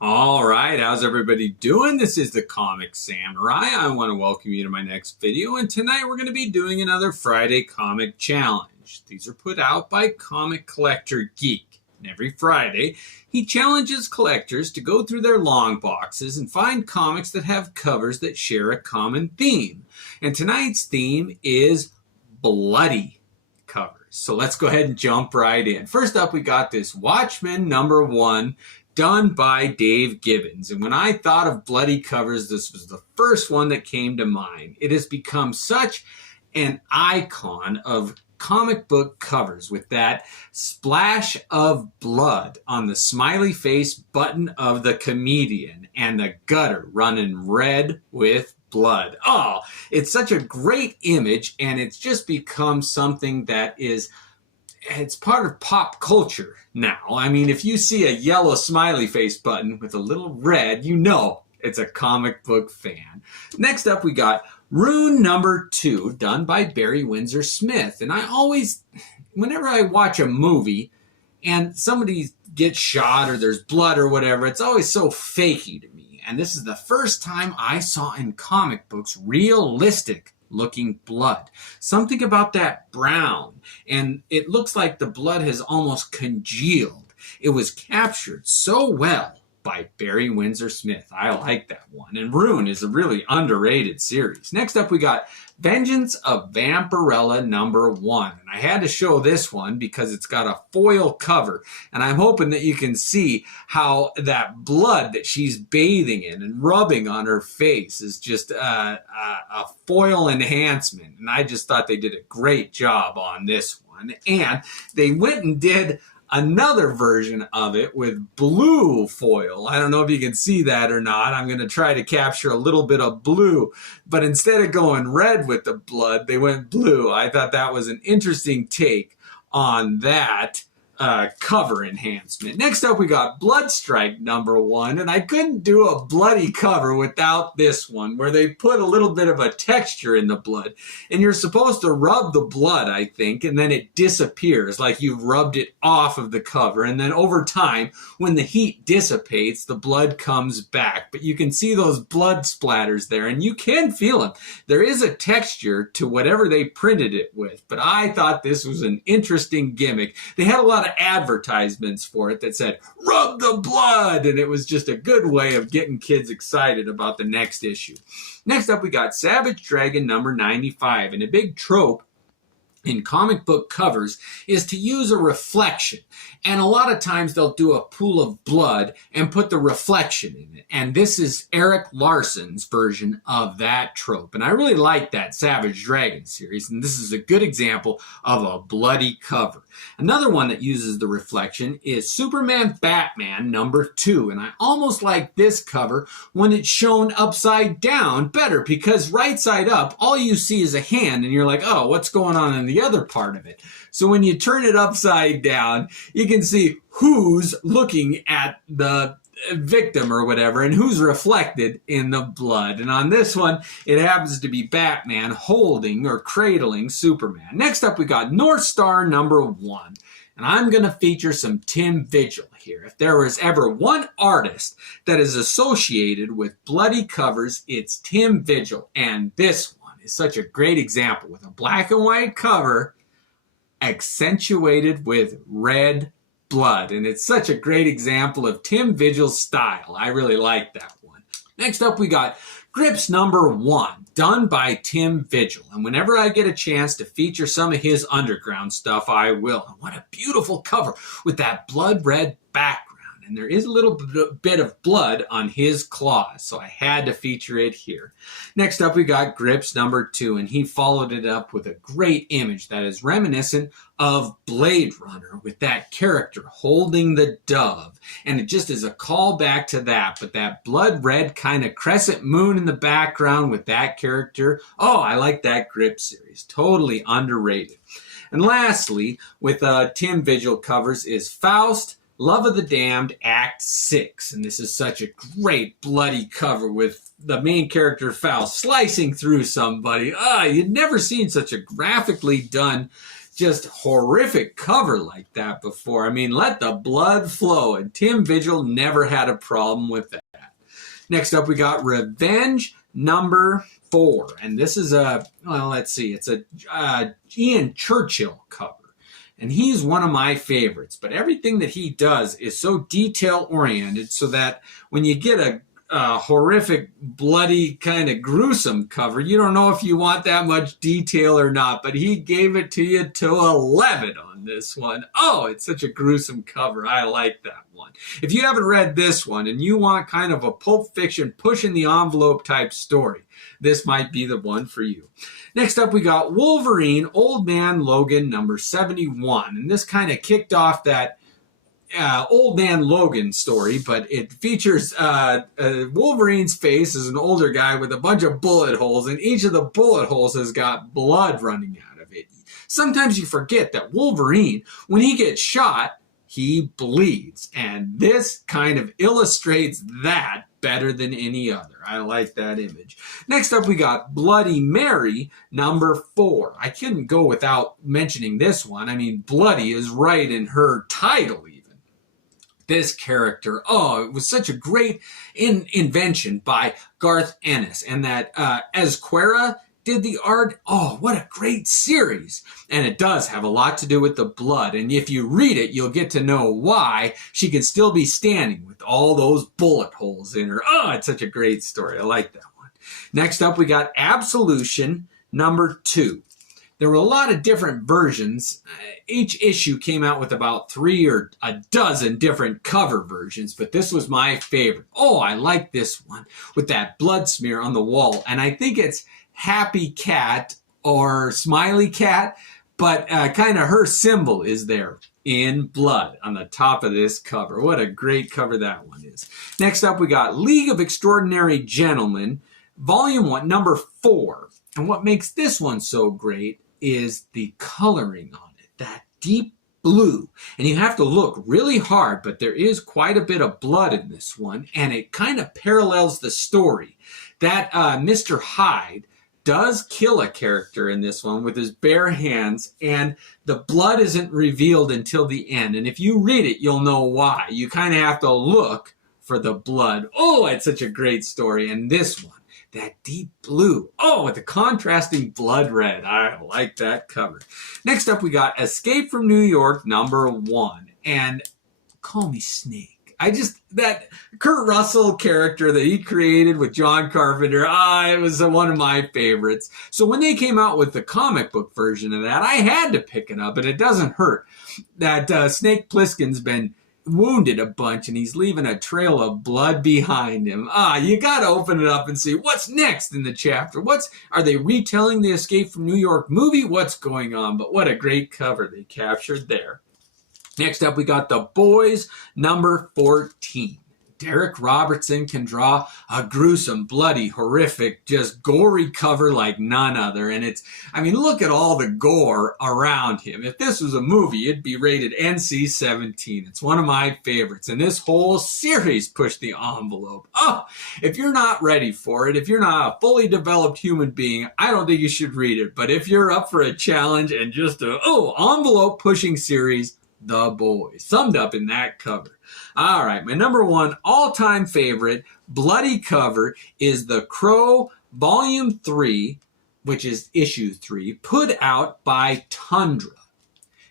All right, how's everybody doing? This is the Comic Samurai. I want to welcome you to my next video, and tonight we're going to be doing another Friday comic challenge. These are put out by Comic Collector Geek, and every Friday he challenges collectors to go through their long boxes and find comics that have covers that share a common theme. And tonight's theme is bloody covers. So let's go ahead and jump right in. First up, we got this Watchmen #1, done by Dave Gibbons. And when I thought of bloody covers, this was the first one that came to mind. It has become such an icon of comic book covers with that splash of blood on the smiley face button of the comedian and the gutter running red with blood. Oh, it's such a great image, and it's just become something that it's part of pop culture now. I mean, if you see a yellow smiley face button with a little red, you know it's a comic book fan. Next up, we got Rune #2, done by Barry Windsor Smith. And whenever I watch a movie and somebody gets shot or there's blood or whatever, it's always so fakey to me. And this is the first time I saw in comic books realistic looking blood. Something about that brown, and it looks like the blood has almost congealed. It was captured so well by Barry Windsor Smith. I like that one. And Rune is a really underrated series. Next up, we got Vengeance of Vampirella #1. And I had to show this one because it's got a foil cover. And I'm hoping that you can see how that blood that she's bathing in and rubbing on her face is just a foil enhancement. And I just thought they did a great job on this one. And they went and did another version of it with blue foil. I don't know if you can see that or not. I'm going to try to capture a little bit of blue, but instead of going red with the blood, they went blue. I thought that was an interesting take on that cover enhancement. Next up, we got Bloodstrike #1, and I couldn't do a bloody cover without this one, where they put a little bit of a texture in the blood, and you're supposed to rub the blood, I think, and then it disappears, like you've rubbed it off of the cover, and then over time, when the heat dissipates, the blood comes back, but you can see those blood splatters there, and you can feel them. There is a texture to whatever they printed it with, but I thought this was an interesting gimmick. They had a lot of advertisements for it that said rub the blood, and it was just a good way of getting kids excited about the next issue. Next up, we got Savage Dragon #95, and a big trope in comic book covers is to use a reflection, and a lot of times they'll do a pool of blood and put the reflection in it, and this is Eric Larson's version of that trope, and I really like that Savage Dragon series, and this is a good example of a bloody cover. Another one that uses the reflection is Superman Batman #2, and I almost like this cover when it's shown upside down better, because right side up all you see is a hand and you're like, oh, what's going on in the other part of it? So when you turn it upside down, you can see who's looking at the victim or whatever and who's reflected in the blood. And on this one, it happens to be Batman holding or cradling Superman. Next up, we got North Star #1. And I'm going to feature some Tim Vigil here. If there was ever one artist that is associated with bloody covers, it's Tim Vigil. And this one is such a great example with a black and white cover accentuated with red blood. And it's such a great example of Tim Vigil's style. I really like that one. Next up, we got Grips #1, done by Tim Vigil. And whenever I get a chance to feature some of his underground stuff, I will. And what a beautiful cover with that blood red background. And there is a little bit of blood on his claws, so I had to feature it here. Next up, we got Grips #2, and he followed it up with a great image that is reminiscent of Blade Runner, with that character holding the dove. And it just is a callback to that, but that blood red kind of crescent moon in the background with that character. Oh, I like that Grip series. Totally underrated. And lastly, with Tim Vigil covers is Faust, Love of the Damned, Act 6. And this is such a great bloody cover with the main character Faust slicing through somebody. You'd never seen such a graphically done just horrific cover like that before. I mean, let the blood flow, and Tim Vigil never had a problem with that. Next up, we got Revenge number 4, and this is a, well, let's see, it's a Ian Churchill cover. And he's one of my favorites, but everything that he does is so detail-oriented so that when you get a horrific, bloody, kind of gruesome cover, you don't know if you want that much detail or not, but he gave it to you to 11 on this one. Oh, it's such a gruesome cover. I like that one. If you haven't read this one and you want kind of a Pulp Fiction pushing the envelope type story, this might be the one for you. Next up, we got Wolverine, Old Man Logan number 71. And this kind of kicked off that Old Man Logan story, but it features Wolverine's face as an older guy with a bunch of bullet holes, and each of the bullet holes has got blood running out of it. Sometimes you forget that Wolverine, when he gets shot, he bleeds, and this kind of illustrates that better than any other. I like that image. Next up, we got Bloody Mary number 4. I couldn't go without mentioning this one. I mean, bloody is right in her title even. This character, oh, it was such a great invention by Garth Ennis, and that Ezquerra did the art. Oh, what a great series. And it does have a lot to do with the blood. And if you read it, you'll get to know why she can still be standing with all those bullet holes in her. Oh, it's such a great story. I like that one. Next up, we got Absolution number 2. There were a lot of different versions. Each issue came out with about 3 or a dozen different cover versions, but this was my favorite. Oh, I like this one with that blood smear on the wall. And I think it's Happy Cat or Smiley Cat, but kind of her symbol is there in blood on the top of this cover. What a great cover that one is. Next up, we got League of Extraordinary Gentlemen, Volume 1, number 4. And what makes this one so great is the coloring on it, that deep blue. And you have to look really hard, but there is quite a bit of blood in this one, and it kind of parallels the story. That Mr. Hyde does kill a character in this one with his bare hands, and the blood isn't revealed until the end. And if you read it, you'll know why. You kind of have to look for the blood. Oh, it's such a great story. And this one, that deep blue. Oh, with the contrasting blood red. I like that cover. Next up, we got Escape from New York, number 1. And call me Snake. That Kurt Russell character that he created with John Carpenter, it was one of my favorites. So when they came out with the comic book version of that, I had to pick it up, and it doesn't hurt that Snake Plissken's been wounded a bunch, and he's leaving a trail of blood behind him. You got to open it up and see what's next in the chapter. Are they retelling the Escape from New York movie? What's going on? But what a great cover they captured there. Next up, we got The Boys, number 14. Derek Robertson can draw a gruesome, bloody, horrific, just gory cover like none other. And look at all the gore around him. If this was a movie, it'd be rated NC-17. It's one of my favorites. And this whole series pushed the envelope. Oh, if you're not ready for it, if you're not a fully developed human being, I don't think you should read it. But if you're up for a challenge and just envelope pushing series, The Boys, summed up in that cover. All right, my number 1 all-time favorite bloody cover is The Crow Volume 3, which is issue 3, put out by Tundra.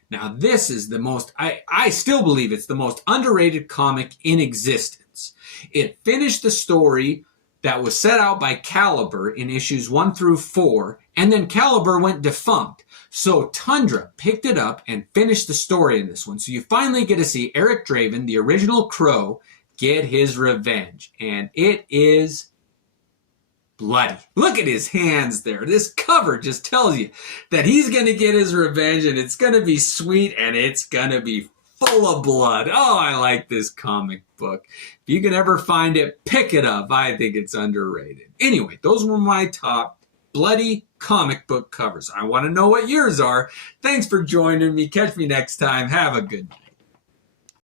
Now, this is the most, I still believe it's the most underrated comic in existence. It finished the story that was set out by Caliber in issues 1 through 4, and then Caliber went defunct. So Tundra picked it up and finished the story in this one. So you finally get to see Eric Draven, the original Crow, get his revenge. And it is bloody. Look at his hands there. This cover just tells you that he's going to get his revenge, and it's going to be sweet, and it's going to be full of blood. Oh, I like this comic book. If you can ever find it, pick it up. I think it's underrated. Anyway, those were my top bloody comic book covers. I want to know what yours are. Thanks for joining me. Catch me next time. Have a good night.